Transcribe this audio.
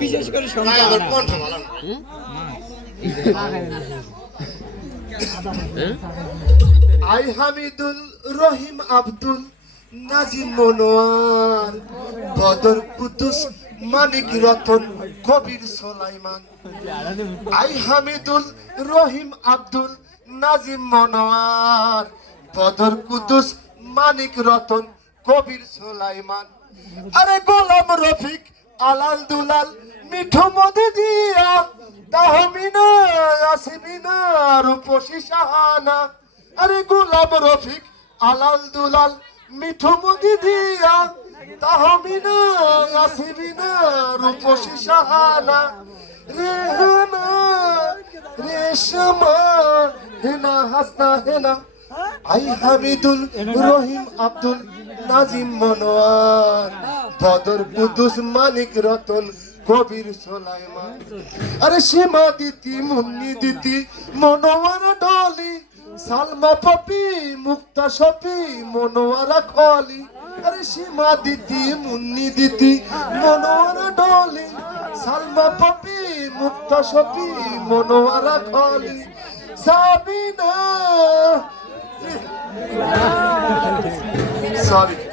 বিশেষ করে আই হামিদুল রহিম আব্দুল নাজিম মনোয়ার বদর কুদ্দুস মানিক রতন কবির সোলাইমান আই হামিদুল রহিম আব্দুল নাজিম মনোয়ার বদর কুদ্দুস মানিক রতন কবির সোলাইমান আরে গোলাম রফিক আলাল দুলাল মিঠু মধু দিয়া তাহমিনা আসিমিনা রূপসী সাহানা আরে গোলাম রফিক আলাল দুলাল মিঠু মধু দিয়া তাহমিনা আসিমিনা রূপসী সাহানা রেহানা রেশমা হেনা হাসনা হেনা আই হামিদুল রহিম আব্দুল নাজিম মনোয়ার বদর কুদ্দুস মানিক রতন কবির সোলাইমান আরে সীমা দিতি মুন্নি দিতি মনোয়ারা ডলি সালমা পপি মুক্তা শপি মনোয়ারা খলি আরে সীমা দিতি মুন্নি দিতি মনোয়ারা ডলি সালমা পপি মুক্তা শপি মনোয়ারা খলি সাবিনা সরি